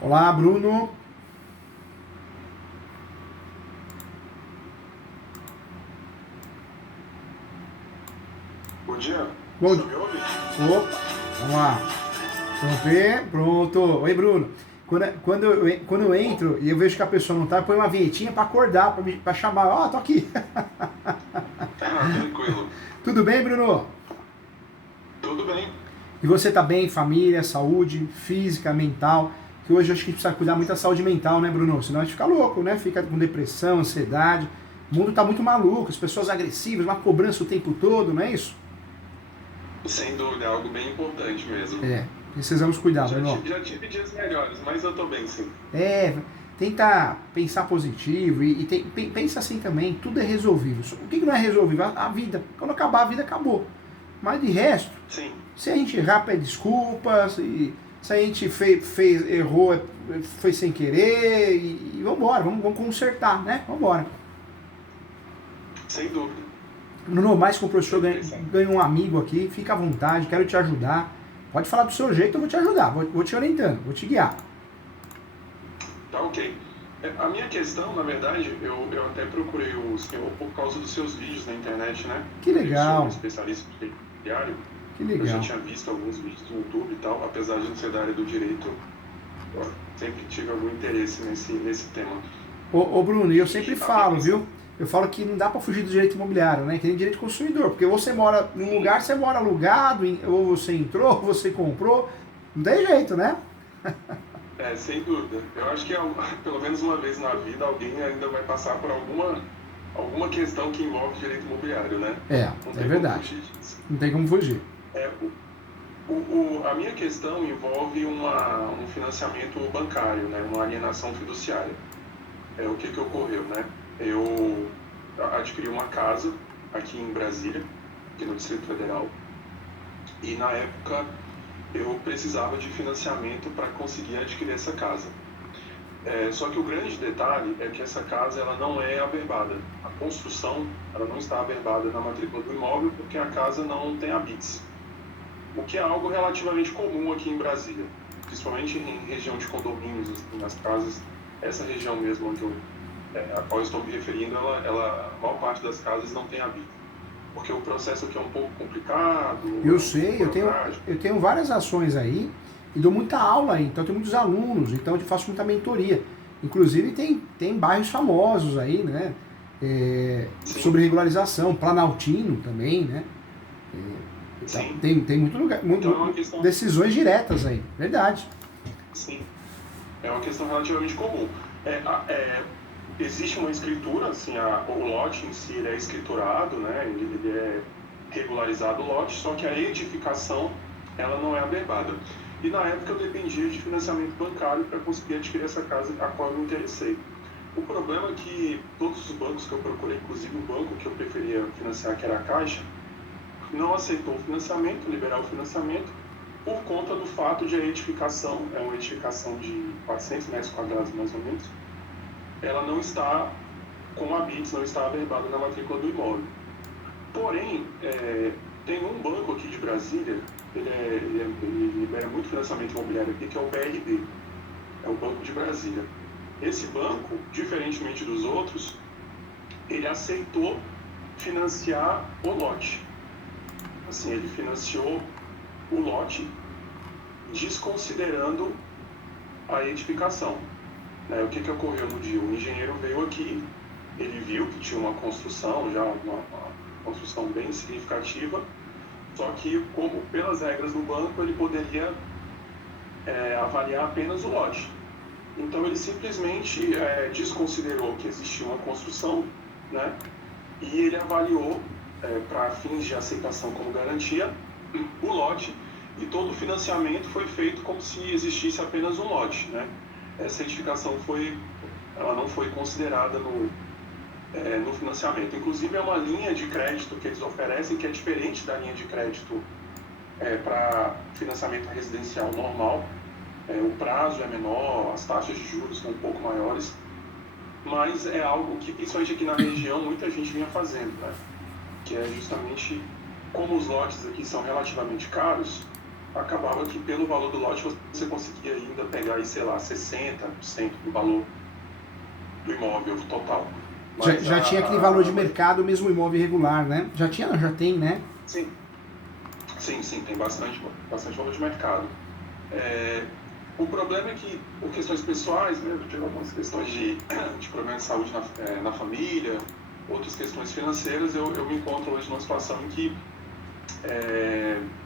Olá, Bruno. Bom dia, Bom você dia. me ouve? Opa, vamos lá. Pronto, pronto. Oi, Bruno. Quando eu entro e eu vejo que a pessoa não tá, eu ponho uma vinhetinha pra acordar, pra chamar. Ó, tô aqui. Ah, tranquilo. Tudo bem, Bruno? Tudo bem? E você tá bem? Família, saúde, física, mental? Que hoje eu acho que a gente precisa cuidar muito da saúde mental, né, Bruno? Senão a gente fica louco, né? Fica com depressão, ansiedade. O mundo tá muito maluco, as pessoas agressivas, uma cobrança o tempo todo, não é isso? Sem dúvida, é algo bem importante mesmo. É, precisamos cuidar, Já Bruno. tive, já tive dias melhores, mas eu tô bem, sim. É, tenta pensar positivo pensa assim também, tudo é resolvível. O que não é resolvível? A vida. Quando acabar a vida, acabou. Mas de resto, Sim, se a gente errar, pede desculpas, se a gente errou, foi sem querer, e vambora, vamos consertar, né? Vambora. sem dúvida. No mais que o professor Tem que pensar. ganha um amigo aqui, fica à vontade, quero te ajudar. Pode falar do seu jeito, eu vou te ajudar, vou te orientando, vou te guiar. Tá ok. A minha questão, na verdade, eu até procurei o senhor por causa dos seus vídeos na internet, né? Que Eu sou um legal, especialista em direito imobiliário. que Eu já legal. tinha visto alguns vídeos no YouTube e tal, apesar de não ser da área do direito, eu sempre tive algum interesse nesse tema. Ô Bruno, e eu sempre E a minha falo, questão. viu? Eu falo que não dá pra fugir do direito imobiliário, né? Que nem direito consumidor, porque ou você mora num Sim. lugar, você mora alugado, ou você entrou, ou você comprou, não tem jeito, né? É, sem dúvida. Eu acho que pelo menos uma vez na vida alguém ainda vai passar por alguma questão que envolve direito imobiliário, né? É, Não é tem como verdade. fugir disso. Não tem como fugir. É, a minha questão envolve um financiamento bancário, né? Uma alienação fiduciária. É o que ocorreu, né? Eu adquiri uma casa aqui em Brasília, aqui no Distrito Federal, e na época eu precisava de financiamento para conseguir adquirir essa casa. Só que o grande detalhe é que essa casa ela não é averbada. A construção ela não está averbada na matrícula do imóvel porque a casa não tem habites. O que é algo relativamente comum aqui em Brasília, principalmente em região de condomínios, assim, nas casas. Essa região mesmo a qual eu estou me referindo, a maior parte das casas não tem habite. Porque o processo aqui é um pouco complicado, Eu é um pouco sei, burocrático. eu tenho várias ações aí e dou muita aula aí, então eu tenho muitos alunos, então eu faço muita mentoria. Inclusive tem bairros famosos aí, né? Sim, Sobre regularização, Planaltino também, né? Então, sim. tem muito lugar, Então é uma questão, decisões diretas aí, verdade. sim, é uma questão relativamente comum. É, a- é, Existe uma escritura, assim, o lote em si ele é escriturado, né? Ele é regularizado o lote, só que a edificação ela não é averbada. E na época eu dependia de financiamento bancário para conseguir adquirir essa casa a qual eu me interessei. O problema é que todos os bancos que eu procurei, inclusive o banco que eu preferia financiar, que era a Caixa, não aceitou o financiamento, liberar o financiamento, por conta do fato de a edificação, é uma edificação de 400 metros quadrados mais ou menos, ela não está com habites, não está averbada na matrícula do imóvel. Porém, tem um banco aqui de Brasília, ele libera muito financiamento imobiliário aqui, que é o BRB, é o Banco de Brasília. Esse banco, diferentemente dos outros, ele aceitou financiar o lote. Assim, ele financiou o lote desconsiderando a edificação. O que ocorreu no dia? O engenheiro veio aqui, ele viu que tinha uma construção, já uma construção bem significativa, só que, como pelas regras do banco, ele poderia avaliar apenas o lote. Então, ele simplesmente desconsiderou que existia uma construção, né? E ele avaliou, para fins de aceitação como garantia, o lote, e todo o financiamento foi feito como se existisse apenas um lote, né? Essa edificação ela não foi considerada no financiamento. Inclusive, é uma linha de crédito que eles oferecem que é diferente da linha de crédito para financiamento residencial normal. O prazo é menor, as taxas de juros são um pouco maiores, mas é algo que, principalmente aqui na região, muita gente vinha fazendo, né? Que é justamente como os lotes aqui são relativamente caros, acabava que pelo valor do lote você conseguia ainda pegar aí, sei lá, 60% do valor do imóvel total. Já tinha aquele valor de mercado mesmo o imóvel irregular, né? Já tinha, não, já tem, né? Sim, tem bastante valor de mercado. O problema é que, por questões pessoais, né, eu tive algumas questões de problema de saúde na família, outras questões financeiras, eu me encontro hoje numa situação em que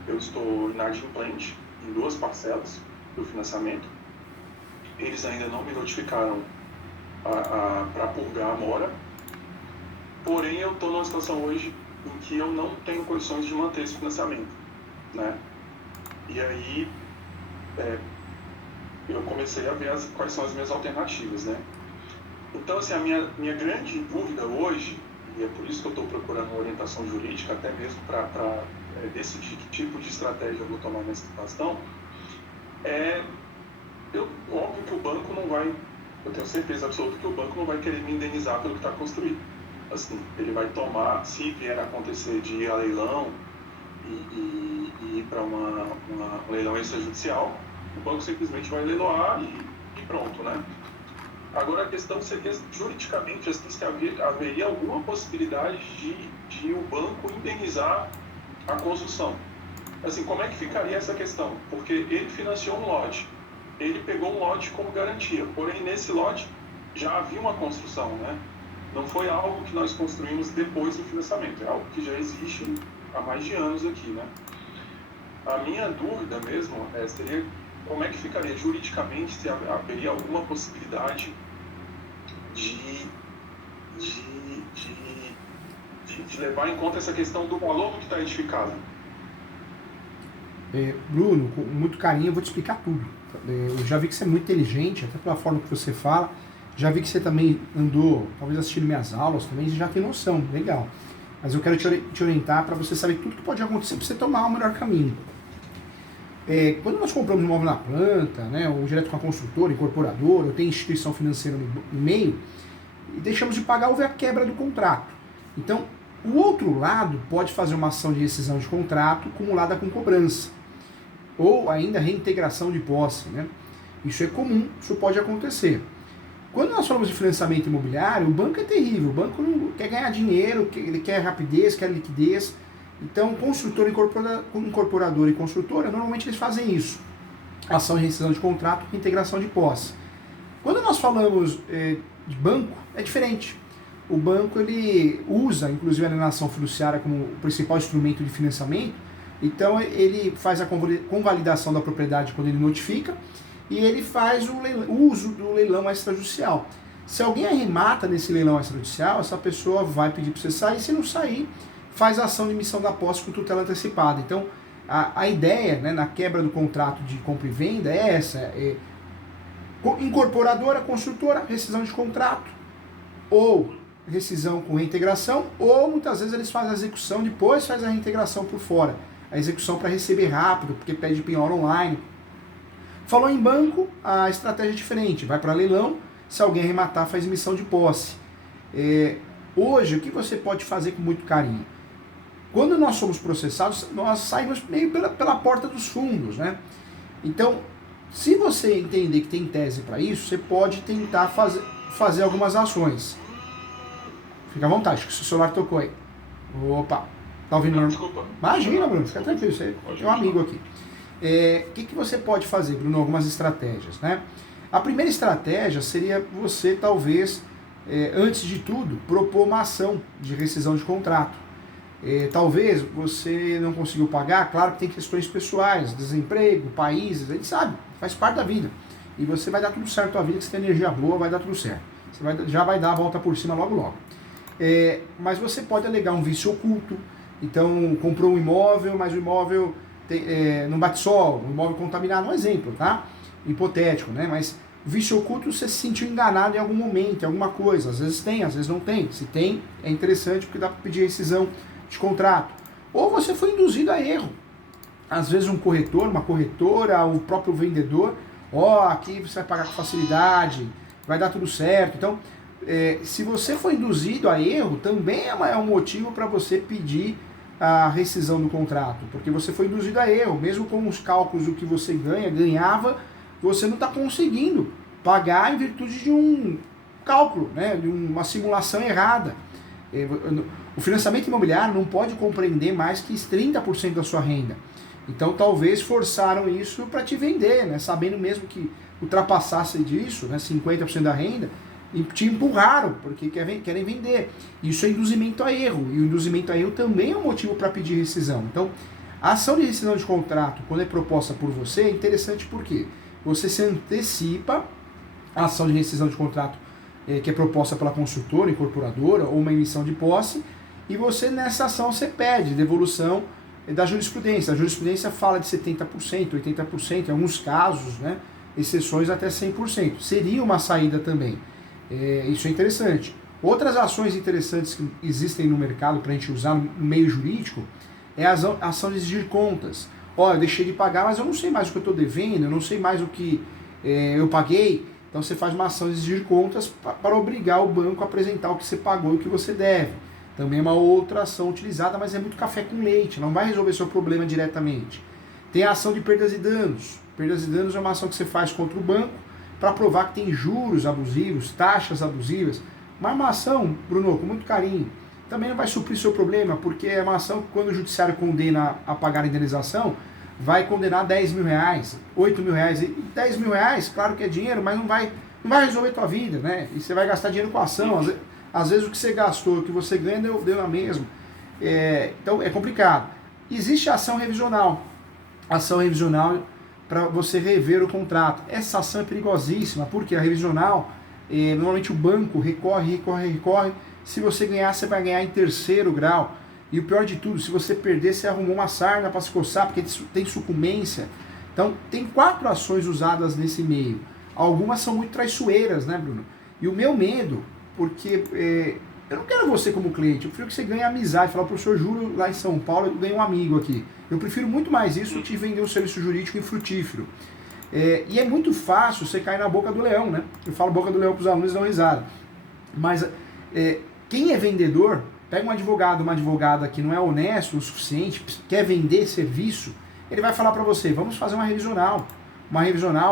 eu estou inadimplente em 2 parcelas do financiamento. Eles ainda não me notificaram para purgar a mora, porém eu estou numa situação hoje em que eu não tenho condições de manter esse financiamento, né? E aí eu comecei a ver quais são as minhas alternativas, né? Então, assim, a minha grande dúvida hoje, e é por isso que eu estou procurando uma orientação jurídica, até mesmo para decidir que tipo de estratégia eu vou tomar nessa situação, óbvio que o banco não vai, eu tenho certeza absoluta que o banco não vai querer me indenizar pelo que está construído. Assim, ele vai tomar, se vier a acontecer de ir a leilão e ir para um leilão extrajudicial, o banco simplesmente vai leiloar e pronto, né? Agora a questão seria, juridicamente, assim, se haveria alguma possibilidade de o banco indenizar a construção. Assim, como é que ficaria essa questão? Porque ele financiou um lote, ele pegou um lote como garantia, porém nesse lote já havia uma construção, né? Não foi algo que nós construímos depois do financiamento, é algo que já existe há mais de anos aqui, né? A minha dúvida mesmo seria como é que ficaria juridicamente, se haveria alguma possibilidade de levar em conta essa questão do valor do que está edificado. Bruno, com muito carinho eu vou te explicar tudo. Eu já vi que você é muito inteligente, até pela forma que você fala. Já vi que você também andou, talvez assistindo minhas aulas também, você já tem noção, legal. Mas eu quero te orientar para você saber tudo que pode acontecer para você tomar o melhor caminho. Quando nós compramos um imóvel na planta, né, ou direto com a construtora, incorporadora, ou tem instituição financeira no meio, e deixamos de pagar, houve a quebra do contrato. Então, o outro lado pode fazer uma ação de rescisão de contrato acumulada com cobrança, ou ainda reintegração de posse, né? Isso é comum, isso pode acontecer. Quando nós falamos de financiamento imobiliário, o banco é terrível, o banco não quer ganhar dinheiro, ele quer rapidez, quer liquidez. Então, construtor, incorporador e construtora, normalmente eles fazem isso. Ação de rescisão de contrato e integração de posse. Quando nós falamos de banco, é diferente. O banco ele usa, inclusive, a alienação fiduciária como o principal instrumento de financiamento. Então, ele faz a convalidação da propriedade quando ele notifica e ele faz o uso do leilão extrajudicial. Se alguém arremata nesse leilão extrajudicial, essa pessoa vai pedir para você sair. Se não sair, faz a ação de emissão da posse com tutela antecipada. Então, a ideia, né, na quebra do contrato de compra e venda é essa. Incorporadora, construtora, rescisão de contrato, ou rescisão com reintegração, ou muitas vezes eles fazem a execução, depois faz a reintegração por fora. A execução para receber rápido, porque pede penhora online. Falou em banco, a estratégia é diferente. Vai para leilão, se alguém arrematar, faz emissão de posse. Hoje, o que você pode fazer com muito carinho? Quando nós somos processados, nós saímos meio pela porta dos fundos, né? Então, se você entender que tem tese para isso, você pode tentar fazer algumas ações. Fica à vontade, que o seu celular tocou aí. Opa, tá ouvindo? Não, desculpa. Imagina, Bruno, fica tranquilo, você tem um amigo aqui. O que você pode fazer, Bruno? Algumas estratégias, né? A primeira estratégia seria você, talvez, antes de tudo, propor uma ação de rescisão de contrato. Talvez você não conseguiu pagar, claro que tem questões pessoais, desemprego, países, a gente sabe, faz parte da vida. E você vai dar tudo certo a vida, que você tem energia boa, vai dar tudo certo. Você já vai dar a volta por cima logo logo. Mas você pode alegar um vício oculto. Então, comprou um imóvel, mas o imóvel não bate sol, um imóvel contaminado, um exemplo, tá? Hipotético, né? Mas vício oculto, você se sentiu enganado em algum momento, em alguma coisa. Às vezes tem, às vezes não tem. Se tem, é interessante porque dá para pedir rescisão de contrato. Ou você foi induzido a erro. Às vezes um corretor, uma corretora, o próprio vendedor, aqui você vai pagar com facilidade, vai dar tudo certo. Então, se você foi induzido a erro, também é um motivo para você pedir a rescisão do contrato? Porque você foi induzido a erro, mesmo com os cálculos do que você ganhava, você não está conseguindo pagar em virtude de um cálculo, né, de uma simulação errada. O financiamento imobiliário não pode compreender mais que 30% da sua renda. Então talvez forçaram isso para te vender, né, sabendo mesmo que ultrapassasse disso, né, 50% da renda, e te empurraram, porque querem vender. Isso é induzimento a erro, e o induzimento a erro também é um motivo para pedir rescisão. Então, a ação de rescisão de contrato, quando é proposta por você, é interessante porque você se antecipa à ação de rescisão de contrato que é proposta pela construtora, incorporadora, ou uma emissão de posse, e você, nessa ação, você pede devolução da jurisprudência. A jurisprudência fala de 70%, 80%, em alguns casos, né, exceções até 100%. Seria uma saída também. Isso é interessante. Outras ações interessantes que existem no mercado para a gente usar no meio jurídico é a ação de exigir contas. Eu deixei de pagar, mas eu não sei mais o que eu estou devendo, eu não sei mais o que eu paguei. Então você faz uma ação de exigir contas para obrigar o banco a apresentar o que você pagou e o que você deve. Também é uma outra ação utilizada, mas é muito café com leite, não vai resolver seu problema diretamente. Tem a ação de perdas e danos. Perdas e danos é uma ação que você faz contra o banco para provar que tem juros abusivos, taxas abusivas. Mas uma ação, Bruno, com muito carinho, também não vai suprir seu problema, porque é uma ação que quando o judiciário condena a pagar a indenização, vai condenar 10 mil reais, 8 mil reais. E 10 mil reais, claro que é dinheiro, mas não vai resolver tua vida, né? E você vai gastar dinheiro com a ação. Às vezes o que você gastou, o que você ganha, deu na mesma. Então é complicado. Existe a ação revisional. Ação revisional para você rever o contrato. Essa ação é perigosíssima, porque a revisional, normalmente o banco recorre. Se você ganhar, você vai ganhar em terceiro grau. E o pior de tudo, se você perder, você arrumou uma sarna para se coçar, porque tem sucumbência. Então, tem 4 ações usadas nesse meio. Algumas são muito traiçoeiras, né, Bruno? E o meu medo, porque eu não quero você como cliente, eu prefiro que você ganhe amizade. Falar, professor Júlio, lá em São Paulo, eu ganho um amigo aqui. Eu prefiro muito mais isso que te vender um serviço jurídico infrutífero. E é muito fácil você cair na boca do leão, né? Eu falo boca do leão para os alunos e dão risada. Mas quem é vendedor, pega um advogado, uma advogada que não é honesto o suficiente, quer vender serviço, ele vai falar para você, vamos fazer uma revisional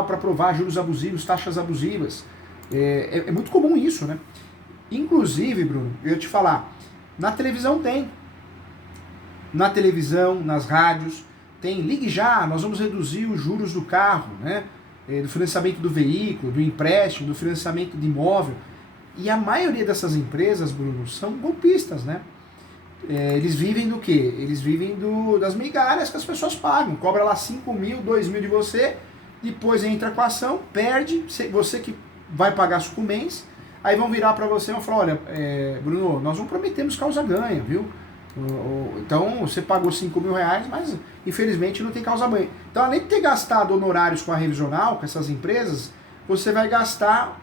para provar juros abusivos, taxas abusivas. É muito comum isso, né? Inclusive, Bruno, eu ia te falar, na televisão tem. Na televisão, nas rádios, tem. Ligue já, nós vamos reduzir os juros do carro, né? Do financiamento do veículo, do empréstimo, do financiamento de imóvel. E a maioria dessas empresas, Bruno, são golpistas, né? Eles vivem do quê? Eles vivem das migalhas que as pessoas pagam. Cobra lá 5 mil, 2 mil de você, depois entra com a ação, perde, você que vai pagar sucumbência, aí vão virar para você e vão falar, olha, Bruno, nós não prometemos causa-ganha, viu? Então, você pagou 5 mil reais, mas infelizmente não tem causa-ganha. Então, além de ter gastado honorários com a revisional, com essas empresas, você vai gastar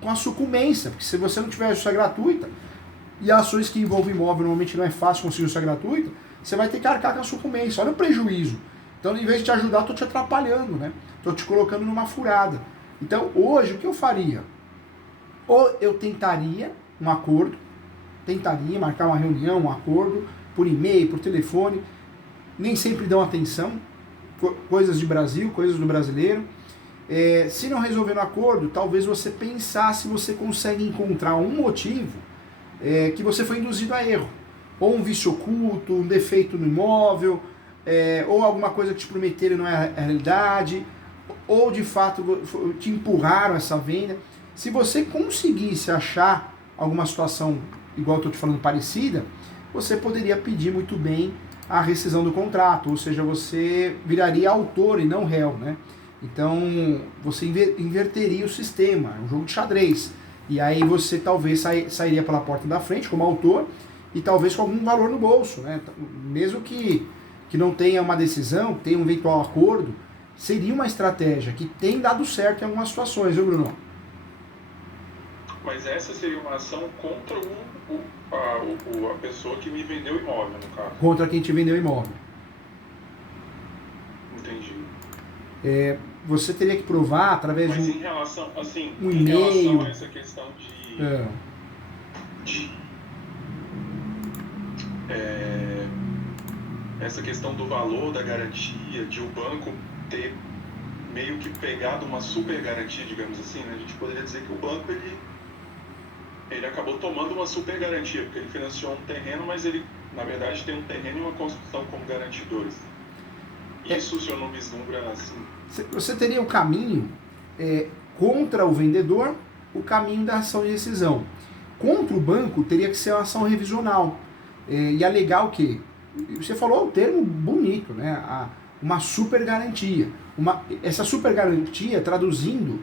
com a sucumbência, porque se você não tiver justiça gratuita, e ações que envolvem imóvel normalmente não é fácil conseguir justiça gratuita, você vai ter que arcar com a sucumbência. Olha o prejuízo. Então, em vez de te ajudar, eu estou te atrapalhando, né? Estou te colocando numa furada. Então, hoje, o que eu faria? Ou eu tentaria um acordo, marcar uma reunião, um acordo, por e-mail, por telefone, nem sempre dão atenção, coisas de Brasil, coisas do brasileiro. Se não resolver no acordo, talvez você pensar se você consegue encontrar um motivo que você foi induzido a erro. Ou um vício oculto, um defeito no imóvel, ou alguma coisa que te prometeram não é a realidade, ou de fato te empurraram essa venda. Se você conseguisse achar alguma situação, igual eu estou te falando, parecida, você poderia pedir muito bem a rescisão do contrato, ou seja, você viraria autor e não réu, né? Então, você inverteria o sistema, é um jogo de xadrez. E aí você talvez sairia pela porta da frente como autor e talvez com algum valor no bolso, né? Mesmo que não tenha uma decisão, tenha um eventual acordo, seria uma estratégia que tem dado certo em algumas situações, viu, Bruno? Mas essa seria uma ação contra a pessoa que me vendeu o imóvel, no caso. Contra quem te vendeu o imóvel. Entendi. Você teria que provar através de em relação, assim, um e-mail. Em relação a essa questão essa questão do valor da garantia, de o banco ter meio que pegado uma super garantia, digamos assim, né? A gente poderia dizer que o banco ele acabou tomando uma super garantia, porque ele financiou um terreno, mas ele, na verdade, tem um terreno e uma construção como garantidores. Isso o senhor não vislumbra assim? Você teria o caminho contra o vendedor, o caminho da ação de rescisão. Contra o banco, teria que ser uma ação revisional. E alegar o quê? Você falou o termo bonito, né? Uma super garantia. Essa super garantia, traduzindo,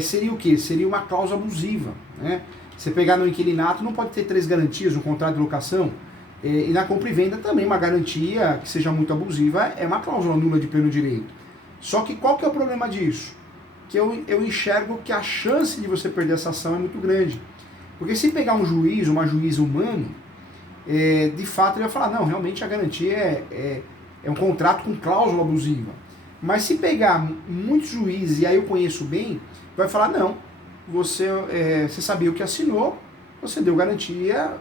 seria o quê? Seria uma cláusula abusiva, né? Você pegar no inquilinato, não pode ter 3 garantias no contrato de locação. E na compra e venda também, uma garantia que seja muito abusiva é uma cláusula nula de pleno direito. Só que qual que é o problema disso? Que eu enxergo que a chance de você perder essa ação é muito grande. Porque se pegar um juiz, uma juíza humano, de fato ele vai falar, não, realmente a garantia é um contrato com cláusula abusiva. Mas se pegar muitos juízes, e aí eu conheço bem, vai falar, não, você sabia o que assinou, você deu garantia,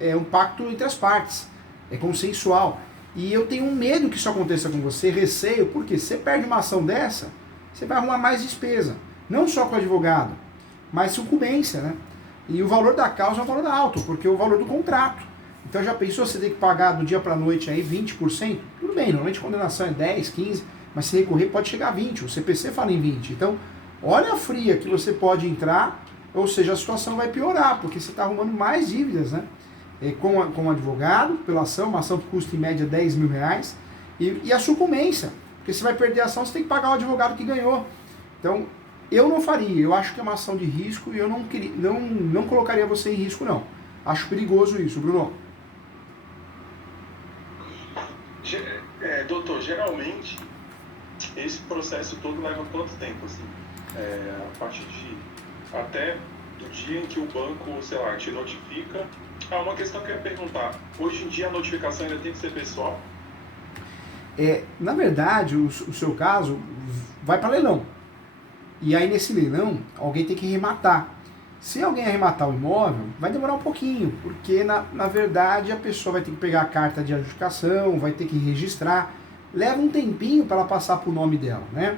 é um pacto entre as partes, é consensual. E eu tenho medo que isso aconteça com você, receio, porque se você perde uma ação dessa, você vai arrumar mais despesa. Não só com o advogado, mas sucumbência, né? E o valor da causa é um valor alto, porque é o valor do contrato. Então já pensou, você tem que pagar do dia para a noite aí 20%? Tudo bem, normalmente a condenação é 10, 15, mas se recorrer pode chegar a 20, o CPC fala em 20. Então, olha a fria que você pode entrar, ou seja, a situação vai piorar, porque você está arrumando mais dívidas, né? Com o advogado, pela ação, uma ação que custa em média 10 mil reais, e a sucumbência, porque você vai perder a ação, você tem que pagar o advogado que ganhou. Então, eu não faria, eu acho que é uma ação de risco e eu não colocaria você em risco, não. Acho perigoso isso, Bruno. Doutor, geralmente esse processo todo leva quanto tempo, assim? A partir de até do dia em que o banco, sei lá, te notifica. Uma questão que eu ia perguntar, hoje em dia a notificação ainda tem que ser pessoal? Na verdade, o seu caso vai para leilão. E aí nesse leilão, alguém tem que arrematar. Se alguém arrematar o imóvel, vai demorar um pouquinho, porque na verdade a pessoa vai ter que pegar a carta de adjudicação, vai ter que registrar, leva um tempinho para ela passar para o nome dela, né?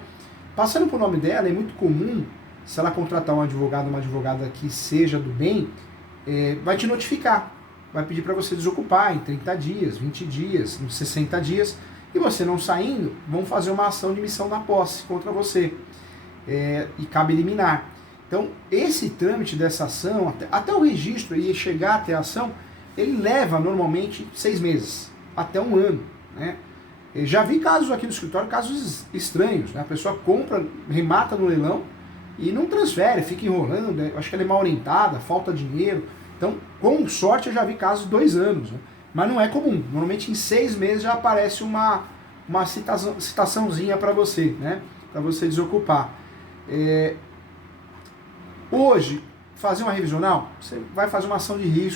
Passando para o nome dela, é muito comum, se ela contratar um advogado, uma advogada que seja do bem, vai te notificar, vai pedir para você desocupar em 30 dias, 20 dias, 60 dias, e você não saindo, vão fazer uma ação de missão da posse contra você, e cabe eliminar. Então, esse trâmite dessa ação, até o registro e chegar até a ação, ele leva normalmente 6 meses, até 1 ano, né? Eu já vi casos aqui no escritório, casos estranhos, né? A pessoa compra, remata no leilão e não transfere, fica enrolando, acho que ela é mal orientada, falta dinheiro. Então, com sorte, eu já vi casos de 2 anos, né? Mas não é comum. Normalmente em 6 meses já aparece uma citaçãozinha para você, né? Para você desocupar. Hoje, fazer uma revisional, você vai fazer uma ação de risco.